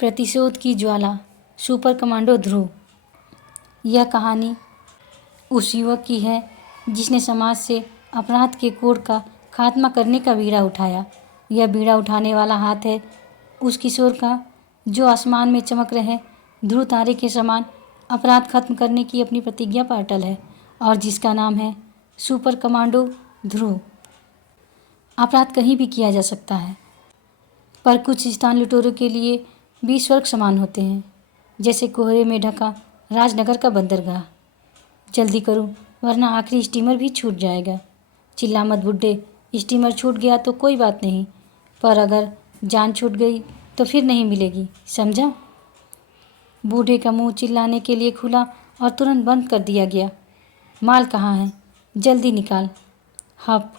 प्रतिशोध की ज्वाला, super commando ध्रुव। यह कहानी उस युवक की है जिसने समाज से अपराध के कोढ़ का खात्मा करने का बीड़ा उठाया। यह बीड़ा उठाने वाला हाथ है उस किशोर का जो आसमान में चमक रहे ध्रुव तारे के समान अपराध खत्म करने की अपनी प्रतिज्ञा पर अटल है और जिसका नाम है सुपर कमांडो ध्रुव। अपराध कहीं भी किया जा सकता है, पर कुछ स्थान लुटेरों के लिए भी स्वर्ग समान होते हैं, जैसे कोहरे में ढका राजनगर का बंदरगाह। जल्दी करो वरना आखिरी स्टीमर भी छूट जाएगा। चिल्ला मत बुड्ढे, स्टीमर छूट गया तो कोई बात नहीं, पर अगर जान छूट गई तो फिर नहीं मिलेगी, समझा? बूढ़े का मुंह चिल्लाने के लिए खुला और तुरंत बंद कर दिया गया। माल कहाँ है? जल्दी निकाल। हप।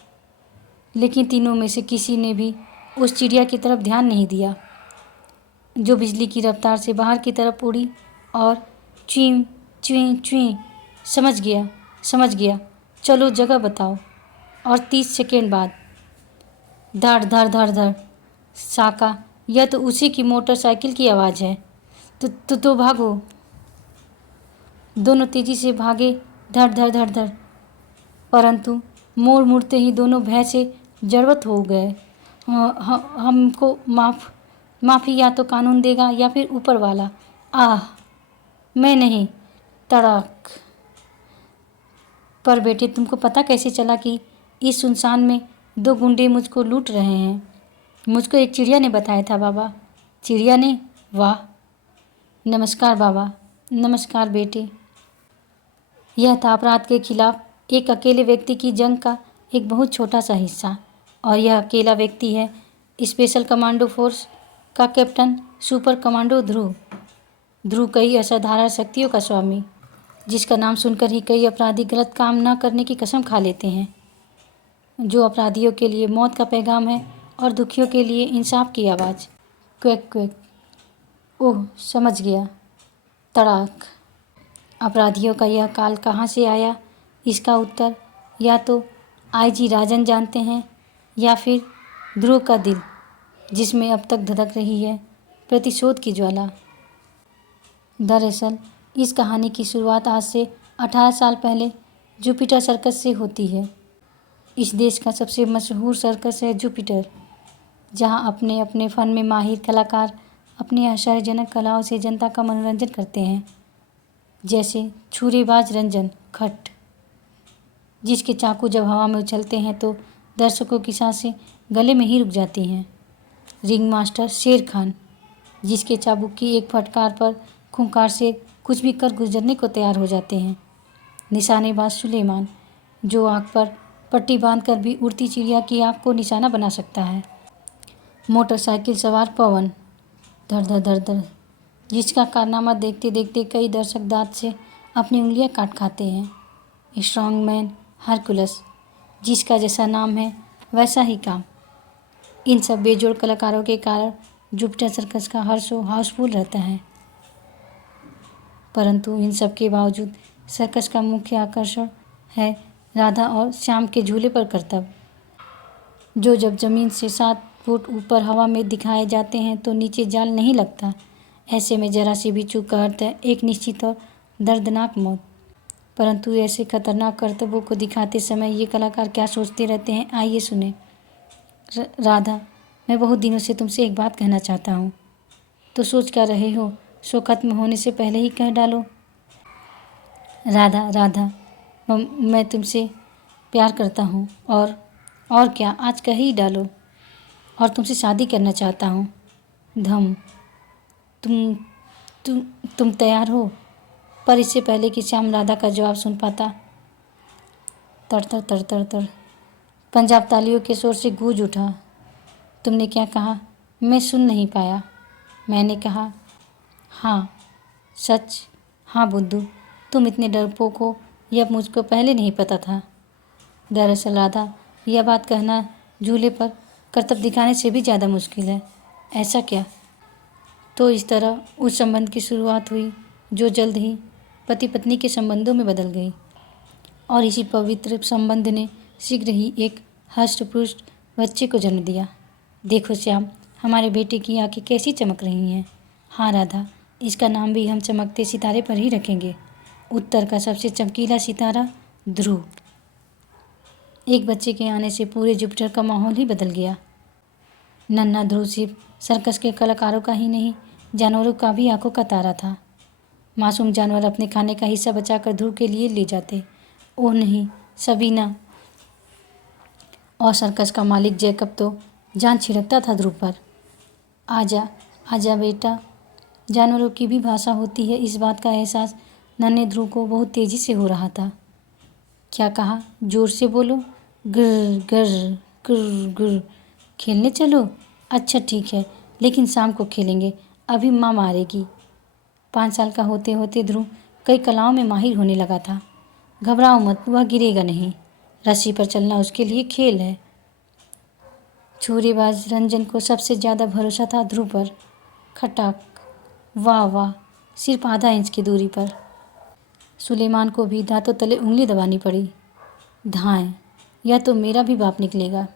लेकिन तीनों में से किसी ने भी उस चिड़िया की तरफ ध्यान नहीं दिया जो बिजली की रफ्तार से बाहर की तरफ उड़ी और च्वीं च्वीं च्वीं। समझ गया, चलो जगह बताओ। और 30 सेकेंड बाद धड़ धड़ धड़ धड़। साका, यह तो उसी की मोटरसाइकिल की आवाज़ है। तो भागो। दोनों तेजी से भागे, धड़ धड़ धड़ धड़। परंतु मोड़ मुड़ते ही दोनों भय से जड़वत हो गए। हमको माफ़ी या तो कानून देगा या फिर ऊपर वाला। आह, मैं नहीं। तड़ाक। पर बेटे, तुमको पता कैसे चला कि इस सुनसान में 2 गुंडे मुझको लूट रहे हैं? मुझको एक चिड़िया ने बताया था बाबा। चिड़िया ने? वाह। नमस्कार बाबा। नमस्कार बेटे। यह था अपराध के खिलाफ एक अकेले व्यक्ति की जंग का एक बहुत छोटा सा हिस्सा, और यह अकेला व्यक्ति है स्पेशल कमांडो फोर्स का कैप्टन सुपर कमांडो ध्रुव। ध्रुव कई असाधारण शक्तियों का स्वामी, जिसका नाम सुनकर ही कई अपराधी गलत काम न करने की कसम खा लेते हैं। जो अपराधियों के लिए मौत का पैगाम है और दुखियों के लिए इंसाफ की आवाज़। Quake quake. ओह, समझ गया। तड़ाक। अपराधियों का यह काल कहाँ से आया, इसका उत्तर या तो आईजी राजन जानते हैं या फिर ध्रुव का दिल, जिसमें अब तक धधक रही है प्रतिशोध की ज्वाला। दरअसल इस कहानी की शुरुआत आज से 18 साल पहले जुपिटर सर्कस से होती है। इस देश का सबसे मशहूर सर्कस है जुपिटर, जहां अपने अपने फ़न में माहिर कलाकार अपनी आश्चर्यजनक कलाओं से जनता का मनोरंजन करते हैं, जैसे छुरेबाज रंजन खट, जिसके चाकू जब हवा में उछलते हैं तो दर्शकों की सांसें गले में ही रुक जाती हैं। रिंग मास्टर शेर खान, जिसके चाबुक की एक फटकार पर खूंखार शेर कुछ भी कर गुजरने को तैयार हो जाते हैं। निशानेबाज सुलेमान, जो आँख पर पट्टी बांधकर भी उड़ती चिड़िया की आँख को निशाना बना सकता है। मोटरसाइकिल सवार पवन, धड़ धड़ धड़ धड़, जिसका कारनामा देखते देखते कई दर्शक दांत से अपनी उंगलियां काट खाते हैं। स्ट्रॉन्ग मैन हरकुलस, जिसका जैसा नाम है वैसा ही काम। इन सब बेजोड़ कलाकारों के कारण जुपिटर सर्कस का हर शो हाउसफुल रहता है। परंतु इन सब के बावजूद सर्कस का मुख्य आकर्षण है राधा और श्याम के झूले पर करतब, जो जब ज़मीन से 7 फुट ऊपर हवा में दिखाए जाते हैं तो नीचे जाल नहीं लगता। ऐसे में जरा सी भी चूक का अर्थ है एक निश्चित और दर्दनाक मौत। परंतु ऐसे खतरनाक करतबों को दिखाते समय ये कलाकार क्या सोचते रहते हैं, आइए सुने। राधा, मैं बहुत दिनों से तुमसे एक बात कहना चाहता हूँ। तो सोच क्या रहे हो? शो खत्म होने से पहले ही कह डालो। राधा, मैं तुमसे प्यार करता हूँ और क्या, आज कह ही डालो। और तुमसे शादी करना चाहता हूँ। धम। तुम तैयार हो? पर इससे पहले कि श्याम राधा का जवाब सुन पाता, तर तर तर तर तर पंजाब तालियों के शोर से गूंज उठा। तुमने क्या कहा? मैं सुन नहीं पाया। मैंने कहा हाँ, सच। हाँ बुद्धू, तुम इतने डरपोक हो यह मुझको पहले नहीं पता था। दरअसल राधा, यह बात कहना झूले पर करतब दिखाने से भी ज़्यादा मुश्किल है। ऐसा क्या? तो इस तरह उस संबंध की शुरुआत हुई जो जल्द ही पति पत्नी के संबंधों में बदल गई, और इसी पवित्र संबंध ने शीघ्र ही एक हष्ट-पुष्ट बच्चे को जन्म दिया। देखो श्याम, हमारे बेटे की आंखें कैसी चमक रही हैं। हाँ राधा, इसका नाम भी हम चमकते सितारे पर ही रखेंगे। उत्तर का सबसे चमकीला सितारा ध्रुव। एक बच्चे के आने से पूरे जुपिटर का माहौल ही बदल गया। नन्हा ध्रुव सिर्फ सर्कस के कलाकारों का ही नहीं, जानवरों का भी आंखों का तारा था। मासूम जानवर अपने खाने का हिस्सा बचाकर ध्रुव के लिए ले जाते। ओह नहीं, सबीना और सर्कस का मालिक जैकब तो जान छिड़कता था ध्रुव पर। आजा आजा बेटा। जानवरों की भी भाषा होती है, इस बात का एहसास नन्हे ध्रुव को बहुत तेजी से हो रहा था। क्या कहा? जोर से बोलो। गर गर गर गर। खेलने चलो? अच्छा ठीक है, लेकिन शाम को खेलेंगे, अभी माँ मारेगी। 5 साल का होते होते ध्रुव कई कलाओं में माहिर होने लगा था। घबराओ मत, वह गिरेगा नहीं। रस्सी पर चलना उसके लिए खेल है। छोरेबाज रंजन को सबसे ज़्यादा भरोसा था ध्रुव पर। खटाक, वाह वाह, सिर्फ आधा इंच की दूरी पर। सुलेमान को भी दांतों तले उंगली दबानी पड़ी। धाएं, या तो मेरा भी बाप निकलेगा।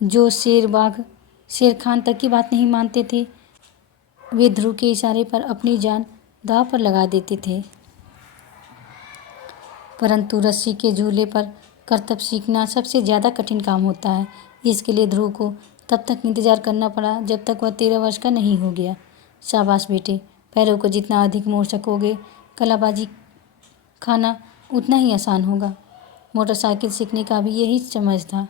जो शेर बाघ शेर खान तक की बात नहीं मानते थे, वे ध्रुव के इशारे पर अपनी जान दांव पर लगा देते थे। परंतु रस्सी के झूले पर करतब सीखना सबसे ज़्यादा कठिन काम होता है। इसके लिए ध्रुव को तब तक इंतज़ार करना पड़ा जब तक वह 13 वर्ष का नहीं हो गया। शाबाश बेटे, पैरों को जितना अधिक मोड़ सकोगे, कलाबाजी खाना उतना ही आसान होगा। मोटरसाइकिल सीखने का भी यही समझ था।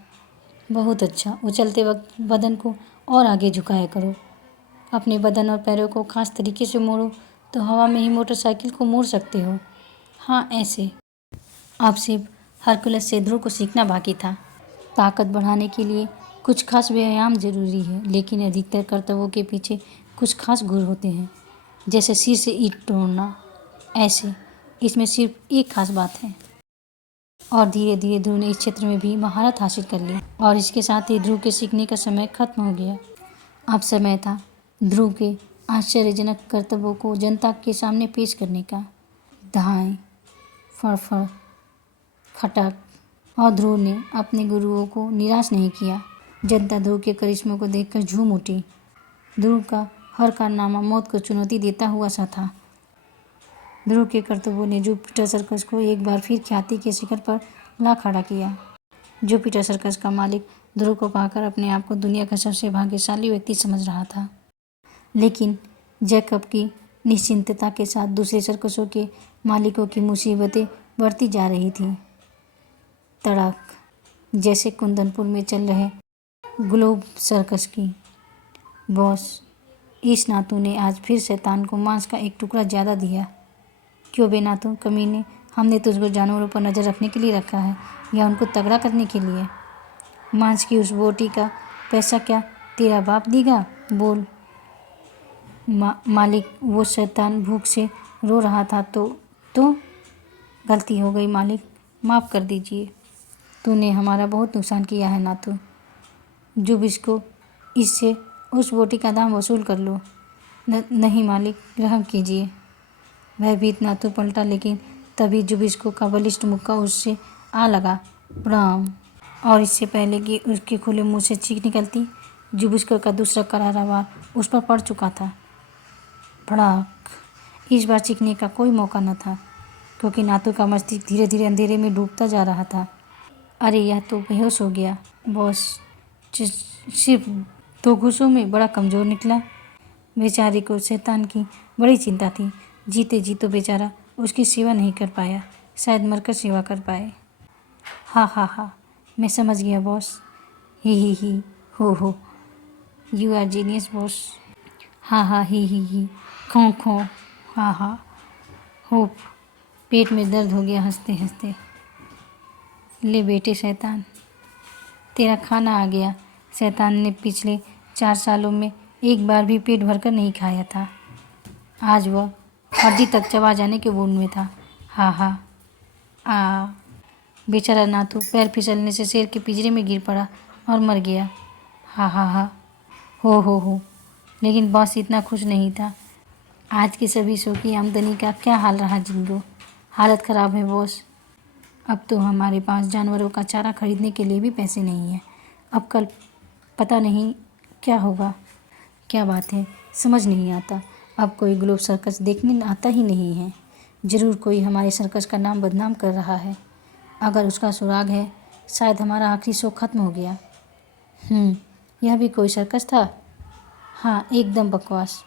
बहुत अच्छा, उछलते वक्त बदन को और आगे झुकाया करो। अपने बदन और पैरों को खास तरीके से मोड़ो तो हवा में ही मोटरसाइकिल को मोड़ सकते हो। हाँ, ऐसे। अब सिर्फ हरकुलस से ध्रुव को सीखना बाकी था। ताकत बढ़ाने के लिए कुछ खास व्यायाम जरूरी है, लेकिन अधिकतर करतबों के पीछे कुछ खास गुर होते हैं, जैसे सिर से ईंट तोड़ना। ऐसे इसमें सिर्फ एक खास बात है। और धीरे धीरे ध्रुव ने इस क्षेत्र में भी महारत हासिल कर ली, और इसके साथ ही ध्रुव के सीखने का समय खत्म हो गया। अब समय था ध्रुव के आश्चर्यजनक करतबों को जनता के सामने पेश करने का। धाएं, फड़फड़, खटक। और ध्रुव ने अपने गुरुओं को निराश नहीं किया। जनता ध्रुव के करिश्मे को देखकर झूम उठी। ध्रुव का हर कारनामा मौत को चुनौती देता हुआ सा था। ध्रुव के करतबों ने जुपिटर सर्कस को एक बार फिर ख्याति के शिखर पर ला खड़ा किया। जुपिटर सर्कस का मालिक ध्रुव को पाकर अपने आप को दुनिया का सबसे भाग्यशाली व्यक्ति समझ रहा था। लेकिन जैकब की निश्चिंतता के साथ दूसरे सर्कसों के मालिकों की मुसीबतें बढ़ती जा रही थी। तड़क, जैसे कुंदनपुर में चल रहे ग्लोब सर्कस की। बॉस, इस नातू ने आज फिर शैतान को मांस का एक टुकड़ा ज़्यादा दिया। क्यों बे नातू कमीने, हमने तुझको जानवरों पर नज़र रखने के लिए रखा है या उनको तगड़ा करने के लिए? मांस की उस बोटी का पैसा क्या तेरा बाप देगा? बोल। मालिक, वो शैतान भूख से रो रहा था तो गलती हो गई मालिक, माफ़ कर दीजिए। तूने हमारा बहुत नुकसान किया है नातू। जुब इसको इससे उस बोटी का दाम वसूल कर लो। नहीं मालिक, रहम कीजिए। भयभीत नातू पलटा, लेकिन तभी जुबिस्को का बलिष्ठ मुक्का उससे आ लगा। प्रणाम। और इससे पहले कि उसके खुले मुंह से चीख निकलती, जुबिस्को का दूसरा करारा वार उस पर पड़ चुका था। भड़ाक। इस बार चीखने का कोई मौका न था, क्योंकि नातू का मस्तिष्क धीरे धीरे अंधेरे में डूबता जा रहा था। अरे, यह तो बेहोश हो गया। बॉस, सिर्फ 2 घूंसों में बड़ा कमज़ोर निकला। बेचारे को शैतान की बड़ी चिंता थी। जीते जी तो बेचारा उसकी सेवा नहीं कर पाया, शायद मरकर सेवा कर पाए। हा हा हा, मैं समझ गया बॉस। ही हो, यू आर जीनियस बॉस। हा हा ही खो खो, हा हा हो। पेट में दर्द हो गया हंसते हंसते। ले बेटे शैतान, तेरा खाना आ गया। शैतान ने पिछले 4 सालों में एक बार भी पेट भरकर नहीं खाया था। आज वह हड्डी तक चबा जाने के मूड में था। हा हा आ। बेचारा नातू पैर फिसलने से शेर के पिंजरे में गिर पड़ा और मर गया। हा हो। लेकिन बॉस इतना खुश नहीं था। आज के सभी शो की आमदनी का क्या हाल रहा जिंदो। हालत ख़राब है बॉस। अब तो हमारे पास जानवरों का चारा खरीदने के लिए भी पैसे नहीं हैं। अब कल पता नहीं क्या होगा। क्या बात है, समझ नहीं आता, अब कोई ग्लोब सर्कस देखने आता ही नहीं है। ज़रूर कोई हमारे सर्कस का नाम बदनाम कर रहा है। अगर उसका सुराग है, शायद हमारा आखिरी शो ख़त्म हो गया। यह भी कोई सर्कस था? हाँ, एकदम बकवास।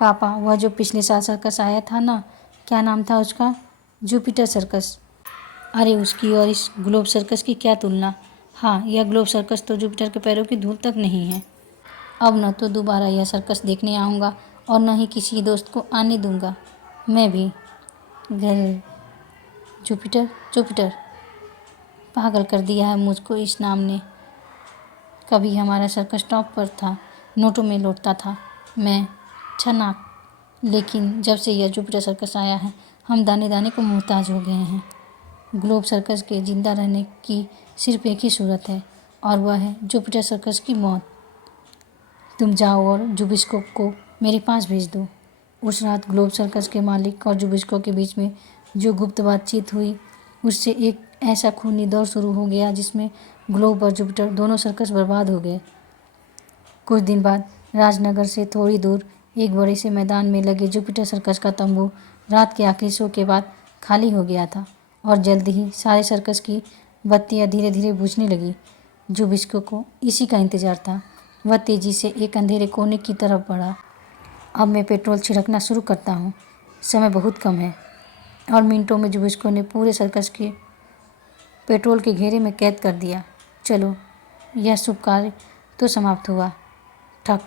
पापा, वह जो पिछले साल सर्कस आया था ना, क्या नाम था उसका? Jupiter circus. अरे उसकी और इस ग्लोब सर्कस की क्या तुलना। हाँ, यह ग्लोब सर्कस तो जुपिटर के पैरों की धूल तक नहीं है। अब न तो दोबारा यह सर्कस देखने आऊँगा और न ही किसी दोस्त को आने दूँगा। मैं भी घर। जुपिटर जुपिटर, पागल कर दिया है मुझको इस नाम ने। कभी हमारा सर्कस टॉप पर था, नोटों में लौटता था। मैं छनाक। लेकिन जब से यह जुपिटर सर्कस आया है, हम दाने दाने को मोहताज हो गए हैं। ग्लोब सर्कस के जिंदा रहने की सिर्फ एक ही सूरत है, और वह है जुपिटर सर्कस की मौत। तुम जाओ और जुबिस्को को मेरे पास भेज दो। उस रात ग्लोब सर्कस के मालिक और जुबिस्को के बीच में जो गुप्त बातचीत हुई, उससे एक ऐसा खूनी दौर शुरू हो गया जिसमें ग्लोब और जुपिटर दोनों सर्कस बर्बाद हो गए। कुछ दिन बाद राजनगर से थोड़ी दूर एक बड़े से मैदान में लगे जुपिटर सर्कस का तंबू रात के आखिरी शो के बाद खाली हो गया था, और जल्द ही सारे सर्कस की बत्तियां धीरे धीरे बुझने लगी। जुबिस्को को इसी का इंतजार था। वह तेजी से एक अंधेरे कोने की तरफ बढ़ा। अब मैं पेट्रोल छिड़कना शुरू करता हूँ। समय बहुत कम है। और मिनटों में जुबिस्को ने पूरे सर्कस के पेट्रोल के घेरे में कैद कर दिया। चलो, यह शुभ कार्य तो समाप्त हुआ। ठक।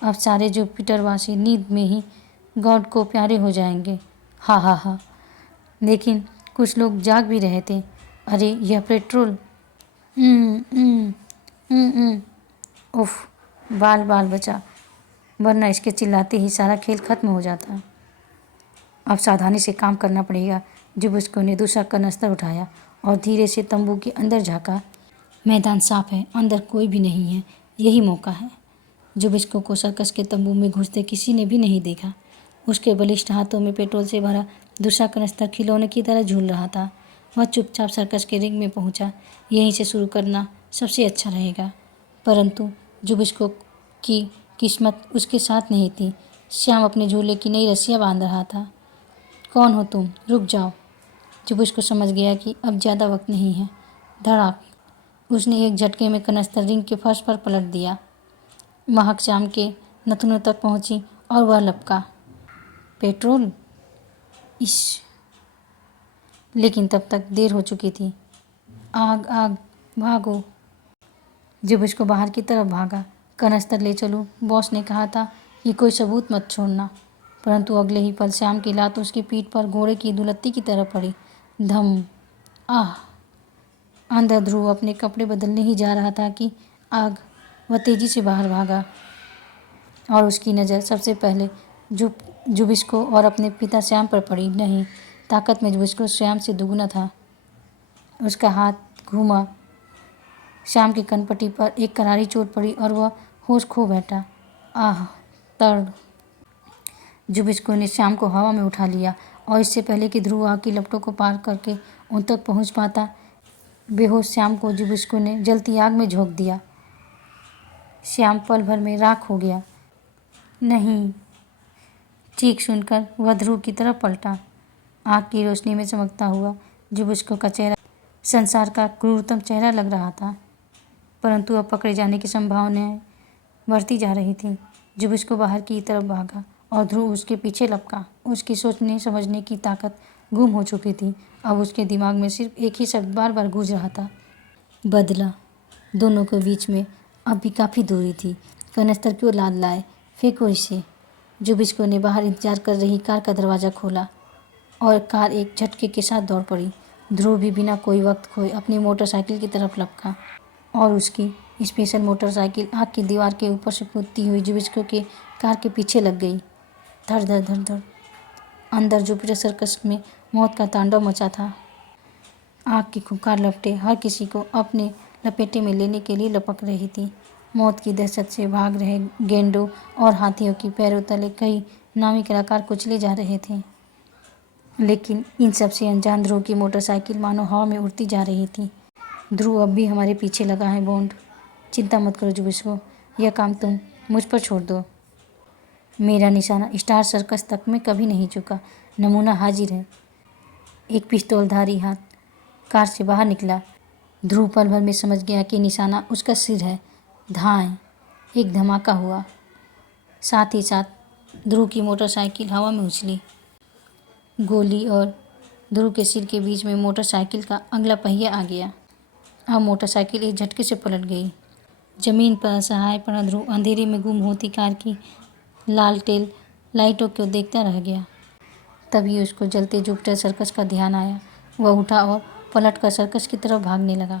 अब सारे जुपिटरवासी नींद में ही गॉड को प्यारे हो जाएंगे। हा हा हा। लेकिन कुछ लोग जाग भी रहे थे। अरे यह पेट्रोल। उफ, बाल बाल बचा, वरना इसके चिल्लाते ही सारा खेल खत्म हो जाता। अब सावधानी से काम करना पड़ेगा। जुबिस्को ने दूसरा कनस्तर उठाया और धीरे से तंबू के अंदर झाँका। मैदान साफ है, अंदर कोई भी नहीं है। यही मौका है। जुबिस्को को सर्कस के तंबू में घुसते किसी ने भी नहीं देखा। उसके बलिष्ठ हाथों में पेट्रोल से भरा दूसरा कनस्तर खिलौने की तरह झूल रहा था। वह चुपचाप सर्कस के रिंग में पहुंचा। यहीं से शुरू करना सबसे अच्छा रहेगा। परंतु जुबिस्को की किस्मत उसके साथ नहीं थी। श्याम अपने झूले की नई रस्सियाँ बांध रहा था। कौन हो तुम? रुक जाओ। जुबिस्को समझ गया कि अब ज़्यादा वक्त नहीं है। धड़ाक। उसने एक झटके में कनस्तर रिंग के फर्श पर पलट दिया। महक श्याम के नथुनों तक पहुंची और वह लपका। पेट्रोल। इश। लेकिन तब तक देर हो चुकी थी। आग आग, भागो। जुबिस्को बाहर की तरफ भागा। कनस्तर ले चलो, बॉस ने कहा था कि कोई सबूत मत छोड़ना। परंतु अगले ही पल श्याम की लात उसकी पीठ पर घोड़े की दुलत्ती की तरह पड़ी। धम। आह। अंदर ध्रुव अपने कपड़े बदलने ही जा रहा था कि आग। वह तेजी से बाहर भागा और उसकी नज़र सबसे पहले जुबिस्को और अपने पिता श्याम पर पड़ी। नहीं, ताकत में जुबिस्को श्याम से दुगुना था। उसका हाथ घूमा। श्याम की कनपटी पर एक करारी चोट पड़ी और वह होश खो बैठा। आह। तड़। जुबिस्को ने श्याम को हवा में उठा लिया और इससे पहले कि ध्रुव आग की लपटों को पार करके उन तक पहुंच पाता, बेहोश श्याम को जुबिस्को ने जलती आग में झोंक दिया। श्याम पल भर में राख हो गया। नहीं। चीख सुनकर वह ध्रुव की तरफ पलटा। आग की रोशनी में चमकता हुआ जुबिस्को का चेहरा संसार का क्रूरतम चेहरा लग रहा था। परंतु अब पकड़े जाने की संभावनाएं बढ़ती जा रही थी। जुबिस्को बाहर की तरफ भागा और ध्रुव उसके पीछे लपका। उसकी सोचने समझने की ताकत गुम हो चुकी थी। अब उसके दिमाग में सिर्फ एक ही शब्द बार बार गूंज रहा था, बदला। दोनों के बीच में अब भी काफ़ी दूरी थी। कनस्तर क्यों लाद लाए, फेंको इसे। जुबिस्को ने बाहर इंतजार कर रही कार का दरवाज़ा खोला और कार एक झटके के साथ दौड़ पड़ी। ध्रुव भी बिना कोई वक्त खोए अपनी मोटरसाइकिल की तरफ लपका और उसकी स्पेशल मोटरसाइकिल आग की दीवार के ऊपर से कूदती हुई जुबिस्को के कार के पीछे लग गई। धड़ धड़ धड़ धड़। अंदर जुपिटर सर्कस में मौत का तांडव मचा था। आग की खूंखार लपटें हर किसी को अपने लपेटे में लेने के लिए लपक रही थी। मौत की दहशत से भाग रहे गेंडों और हाथियों की पैरों तले कई नामी कलाकार कुचले जा रहे थे। लेकिन इन सब से अनजान ध्रुव की मोटरसाइकिल मानो हवा में उड़ती जा रही थी। ध्रुव अब भी हमारे पीछे लगा है बॉन्ड। चिंता मत करो जुबिस्को, यह काम तुम मुझ पर छोड़ दो। मेरा निशाना स्टार सर्कस तक में कभी नहीं चुका। नमूना हाजिर है। एक पिस्तौलधारी हाथ कार से बाहर निकला। ध्रुव पल भर में समझ गया कि निशाना उसका सिर है। धाएं! एक धमाका हुआ। साथ ही साथ ध्रुव की मोटरसाइकिल हवा में उछली। गोली और ध्रुव के सिर के बीच में मोटरसाइकिल का अगला पहिया आ गया। अब मोटरसाइकिल एक झटके से पलट गई। जमीन पर असहाय पड़ा ध्रुव अंधेरे में गुम होती कार की लालटेन लाइटों को देखता रह गया। तभी उसको जलते जुपिटर सर्कस का ध्यान आया। वह उठा और पलटकर सर्कस की तरफ भागने लगा।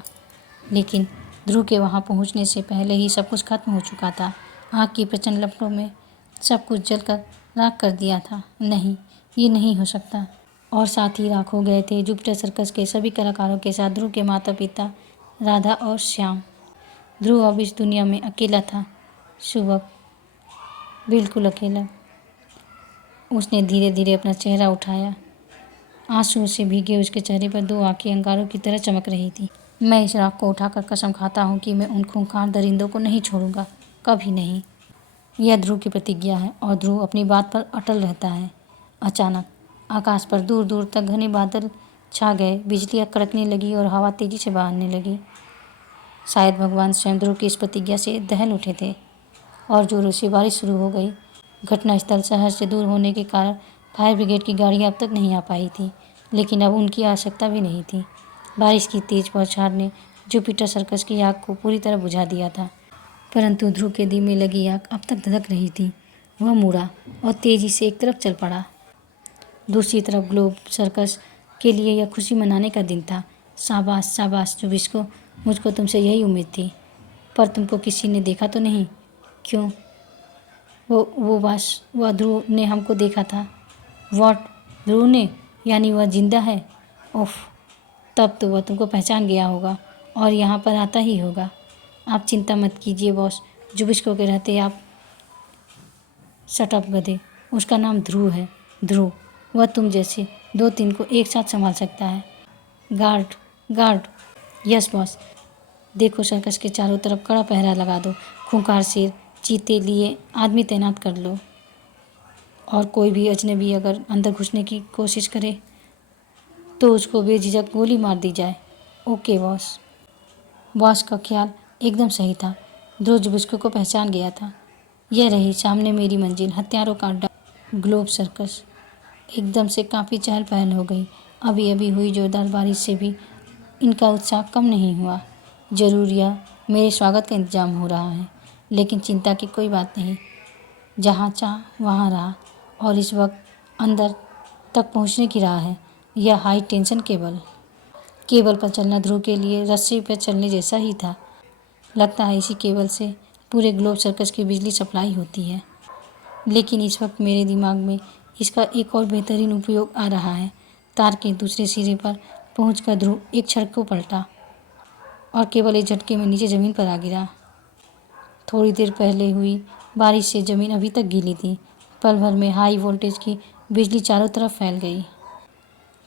लेकिन ध्रुव के वहां पहुंचने से पहले ही सब कुछ खत्म हो चुका था। आग की प्रचंड लपटों में सब कुछ जलकर राख कर दिया था। नहीं, ये नहीं हो सकता। और साथ ही राख हो गए थे जुपिटर सर्कस के सभी कलाकारों के साथ ध्रुव के माता पिता राधा और श्याम। ध्रुव अब इस दुनिया में अकेला था। सुबह बिल्कुल अकेला। उसने धीरे धीरे अपना चेहरा उठाया। आंसुओं से भीगे उसके चेहरे पर दो आंखें अंगारों की तरह चमक रही थी। मैं इस राख को उठाकर कसम खाता हूँ कि मैं उन खूंखार दरिंदों को नहीं छोड़ूंगा, कभी नहीं। यह ध्रुव की प्रतिज्ञा है और ध्रुव अपनी बात पर अटल रहता है। अचानक आकाश पर दूर दूर तक घने बादल छा गए। बिजलियाँ कड़कने लगी और हवा तेजी से बहने लगी। शायद भगवान स्वयं ध्रुव की इस प्रतिज्ञा से दहल उठे थे और जोरों से बारिश शुरू हो गई। घटनास्थल शहर से दूर होने के कारण फायर ब्रिगेड की गाड़ियाँ अब तक नहीं आ पाई थी, लेकिन अब उनकी आवश्यकता भी नहीं थी। बारिश की तेज बौछार ने जुपिटर सर्कस की आग को पूरी तरह बुझा दिया था, परंतु ध्रुव के दिल में लगी आग अब तक धधक रही थी। वह मुड़ा और तेजी से एक तरफ चल पड़ा। दूसरी तरफ ग्लोब सर्कस के लिए यह खुशी मनाने का दिन था। शाबाश शाबाश जुबिस्को, मुझको तुमसे यही उम्मीद थी। पर तुमको किसी ने देखा तो नहीं? क्यों? वो बस वह ध्रुव ने हमको देखा था। व्हाट? ध्रुव ने? यानी वह जिंदा है? ओफ, तब तो वह तुमको पहचान गया होगा और यहाँ पर आता ही होगा। आप चिंता मत कीजिए बॉस, जुबिस्को के रहते आप शट अप गधे। उसका नाम ध्रुव है। ध्रुव, वह तुम जैसे 2-3 को एक साथ संभाल सकता है। Guard guard. Yes boss. देखो सर्कस के चारों तरफ कड़ा पहरा लगा दो। खूंखार शेर चीते लिए आदमी तैनात कर लो और कोई भी अजनबी अगर अंदर घुसने की कोशिश करे तो उसको बेझिझक गोली मार दी जाए। Okay boss. बॉस का ख्याल एकदम सही था। ध्रुव जुबिस्को को पहचान गया था। यह रही सामने मेरी मंजिल, हथियारों का अड्डा, ग्लोब सर्कस। एकदम से काफ़ी चहल पहल हो गई। अभी अभी हुई जोरदार बारिश से भी इनका उत्साह कम नहीं हुआ। जरूर यह मेरे स्वागत का इंतजाम हो रहा है, लेकिन चिंता की कोई बात नहीं। जहाँ चाह वहाँ रहा और इस वक्त अंदर तक पहुँचने की राह है। यह हाई टेंशन केबल पर चलना ध्रुव के लिए रस्सी पर चलने जैसा ही था। लगता है इसी केबल से पूरे ग्लोब सर्कस की बिजली सप्लाई होती है। लेकिन इस वक्त मेरे दिमाग में इसका एक और बेहतरीन उपयोग आ रहा है। तार के दूसरे सिरे पर पहुंचकर ध्रुव एक क्षण को पलटा और केवल एक झटके में नीचे ज़मीन पर आ गिरा। थोड़ी देर पहले हुई बारिश से ज़मीन अभी तक गीली थी। पल भर में हाई वोल्टेज की बिजली चारों तरफ फैल गई।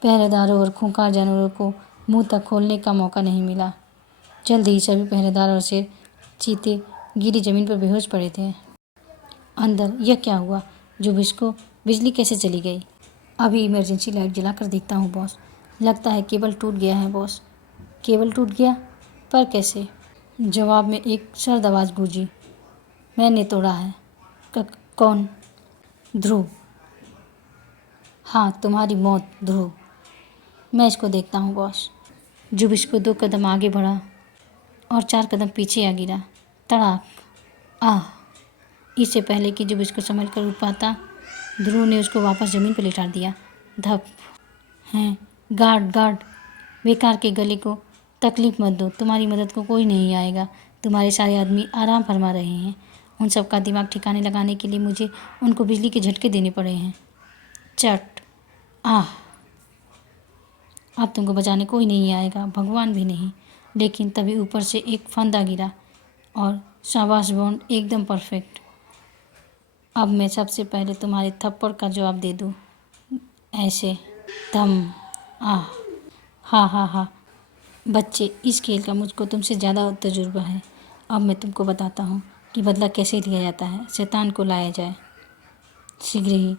पहरेदारों और खूंखार जानवरों को मुंह तक खोलने का मौका नहीं मिला। जल्द ही सभी पहरेदार और शेर चीते गीली ज़मीन पर बेहोश पड़े थे। अंदर यह क्या हुआ? जुबिस्को, बिजली कैसे चली गई? अभी इमरजेंसी लाइट जलाकर देखता हूँ बॉस। लगता है केबल टूट गया है बॉस। केबल टूट गया? पर कैसे? जवाब में एक सर्द आवाज़ गूंजी। मैंने तोड़ा है। कौन? ध्रुव। हाँ, तुम्हारी मौत ध्रुव। मैं इसको देखता हूँ बॉस। जुबिस्को 2 कदम आगे बढ़ा और 4 कदम पीछे आ गिरा। तड़ाक! आह! इससे पहले कि जुबिस्को संभल कर उठ पाता, ध्रुव ने उसको वापस ज़मीन पर लिटा दिया। धप! हैं? Guard guard! बेकार के गले को तकलीफ मत दो। तुम्हारी मदद को कोई नहीं आएगा। तुम्हारे सारे आदमी आराम फरमा रहे हैं। उन सब का दिमाग ठिकाने लगाने के लिए मुझे उनको बिजली के झटके देने पड़े हैं। चट! आह! अब तुमको बचाने कोई नहीं आएगा, भगवान भी नहीं। लेकिन तभी ऊपर से एक फंदा गिरा और शाबाश बॉन्ड, एकदम परफेक्ट। अब मैं सबसे पहले तुम्हारे थप्पड़ का जवाब दे दूँ। ऐसे। धम! आह! हा हा हा! बच्चे, इस खेल का मुझको तुमसे ज़्यादा तजुर्बा है। अब मैं तुमको बताता हूँ कि बदला कैसे लिया जाता है, शैतान को लाया जाए। शीघ्र ही।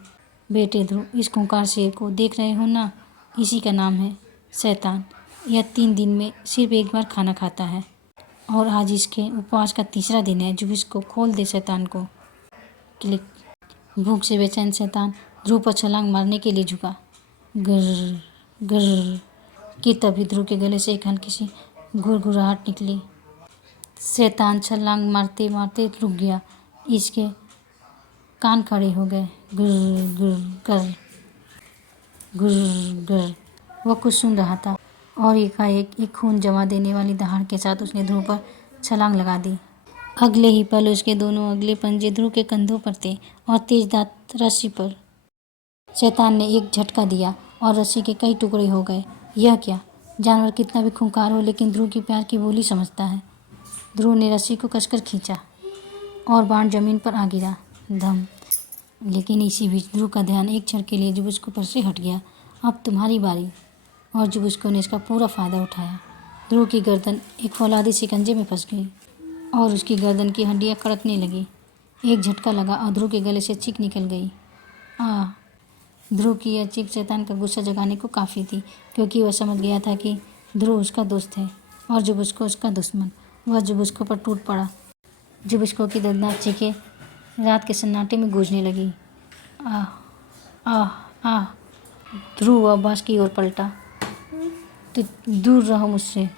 बेटे ध्रुव, इस खूंखार शेर को देख रहे हो ना, इसी का नाम है शैतान। यह 3 दिन में सिर्फ एक बार खाना खाता है और आज इसके उपवास का तीसरा दिन है। जो इसको खोल दे शैतान को। क्लिक। भूख से बेचैन शैतान ध्रुव पर छलांग मारने के लिए झुका। गर गर कि तभी ध्रुव के गले से एक हल्की सी गुड़गुड़ाहट निकली। शैतान छलांग मारते मारते रुक गया। इसके कान खड़े हो गए। गुर गुर कर, गुर गुर। वह कुछ सुन रहा था और एकाएक एक खून जमा देने वाली दहाड़ के साथ उसने ध्रुव पर छलांग लगा दी। अगले ही पल उसके दोनों अगले पंजे ध्रुव के कंधों पर थे और तेज दांत रस्सी पर। शैतान ने एक झटका दिया और रस्सी के कई टुकड़े हो गए। यह क्या? जानवर कितना भी खूंखार हो लेकिन ध्रुव की प्यार की बोली समझता है। ध्रुव ने रस्सी को कसकर खींचा और बाण जमीन पर आ गिरा। धम। लेकिन इसी बीच ध्रुव का ध्यान एक क्षण के लिए जुबुस्को पर से हट गया। अब तुम्हारी बारी। और जुबुस्को ने इसका पूरा फायदा उठाया। ध्रुव की गर्दन एक फौलादी शिकंजे में फंस गई और उसकी गर्दन की हड्डियां कड़कने लगी। एक झटका लगा और ध्रुव के गले से चीख निकल गई। आ! ध्रुव की यह चीख शैतान का गुस्सा जगाने को काफ़ी थी, क्योंकि वह समझ गया था कि ध्रुव उसका दोस्त है और जुबुस्को उसका दुश्मन। वह जुबुस्को पर टूट पड़ा। जुबुस्को की दर्दनाक चीखें रात के सन्नाटे में गूंजने लगी। आह आह आह! ध्रुव आवाज़ की ओर पलटा। तो दूर रहो मुझसे।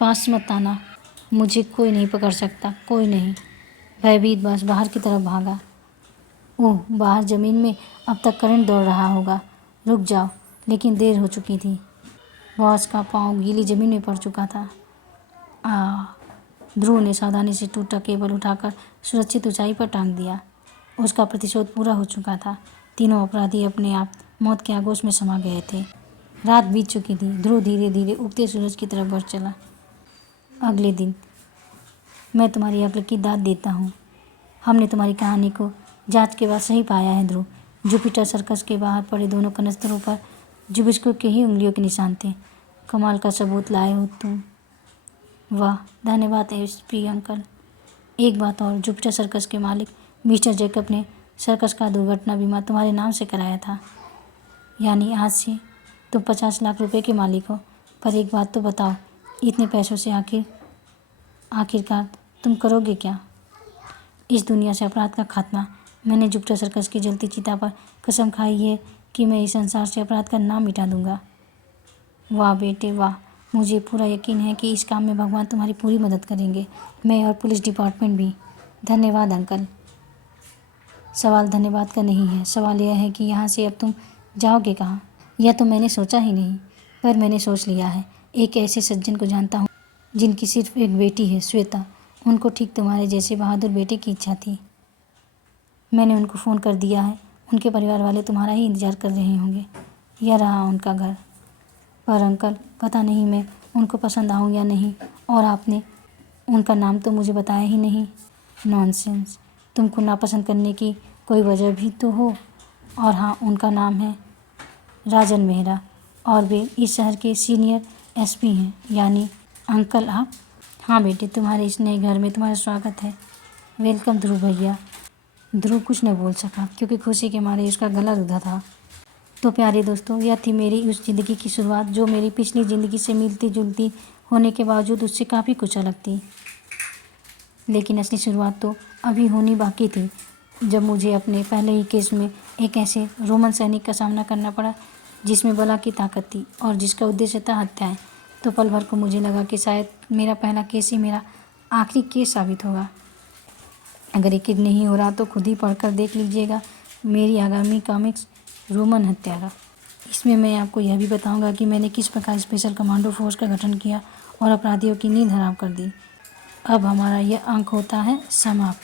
पास मत आना। मुझे कोई नहीं पकड़ सकता, कोई नहीं। भयभीत बाज बाहर की तरफ भागा। ओह! बाहर ज़मीन में अब तक करंट दौड़ रहा होगा। रुक जाओ। लेकिन देर हो चुकी थी। बॉस का पाँव गीली ज़मीन में पड़ चुका था। ध्रुव ने सावधानी से टूटा केबल उठाकर सुरक्षित ऊंचाई पर टांग दिया। उसका प्रतिशोध पूरा हो चुका था। तीनों अपराधी अपने आप मौत के आगोश में समा गए थे। रात बीत चुकी थी। ध्रुव धीरे धीरे उगते सूरज की तरफ बढ़ चला। अगले दिन। मैं तुम्हारी अक्ल की दाद देता हूँ। हमने तुम्हारी कहानी को जांच के बाद सही पाया है ध्रुव। जुपिटर सर्कस के बाहर पड़े दोनों कनस्तरों पर जुबुस्को के ही उंगलियों के निशान थे। कमाल का सबूत लाए हो तुम। वाह, धन्यवाद एसपी अंकल। एक बात और, जुपिटर सर्कस के मालिक मिस्टर जैकब ने सर्कस का दुर्घटना बीमा तुम्हारे नाम से कराया था। यानी आज से तुम 50 लाख रुपए के मालिक हो। पर एक बात तो बताओ, इतने पैसों से आखिरकार तुम करोगे क्या? इस दुनिया से अपराध का खात्मा। मैंने जुपिटर सर्कस की जलती चिता पर कसम खाई है कि मैं इस संसार से अपराध का नाम मिटा दूंगा। वाह बेटे वाह, मुझे पूरा यकीन है कि इस काम में भगवान तुम्हारी पूरी मदद करेंगे। मैं और पुलिस डिपार्टमेंट भी। धन्यवाद अंकल। सवाल धन्यवाद का नहीं है। सवाल यह है कि यहाँ से अब तुम जाओगे कहाँ? यह तो मैंने सोचा ही नहीं, पर मैंने सोच लिया है। एक ऐसे सज्जन को जानता हूँ जिनकी सिर्फ एक बेटी है, श्वेता। उनको ठीक तुम्हारे जैसे बहादुर बेटे की इच्छा थी। मैंने उनको फ़ोन कर दिया है। उनके परिवार वाले तुम्हारा ही इंतज़ार कर रहे होंगे। यह रहा उनका घर। पर अंकल, पता नहीं मैं उनको पसंद आऊँ या नहीं। और आपने उनका नाम तो मुझे बताया ही नहीं। नॉनसेंस। तुमको नापसंद करने की कोई वजह भी तो हो। और हाँ, उनका नाम है राजन मेहरा और वे इस शहर के सीनियर एसपी हैं। यानी अंकल आप? हाँ बेटे, तुम्हारे इस नए घर में तुम्हारा स्वागत है। वेलकम ध्रुव भैया। ध्रुव कुछ नहीं बोल सका क्योंकि खुशी के मारे उसका गला रुधा था। तो प्यारे दोस्तों, यह थी मेरी उस ज़िंदगी की शुरुआत जो मेरी पिछली ज़िंदगी से मिलती जुलती होने के बावजूद उससे काफ़ी कुछ अलग थी। लेकिन असली शुरुआत तो अभी होनी बाकी थी, जब मुझे अपने पहले ही केस में एक ऐसे रोमन सैनिक का सामना करना पड़ा जिसमें बला की ताकत थी और जिसका उद्देश्य था हत्याएं। तो पल भर को मुझे लगा कि शायद मेरा पहला केस ही मेरा आखिरी केस साबित होगा। अगर यकीन नहीं हो रहा तो खुद ही पढ़कर देख लीजिएगा मेरी आगामी कॉमिक्स रोमन हत्यारा। इसमें मैं आपको यह भी बताऊंगा कि मैंने किस प्रकार स्पेशल कमांडो फोर्स का गठन किया और अपराधियों की नींद हराम कर दी। अब हमारा यह अंक होता है समाप्त।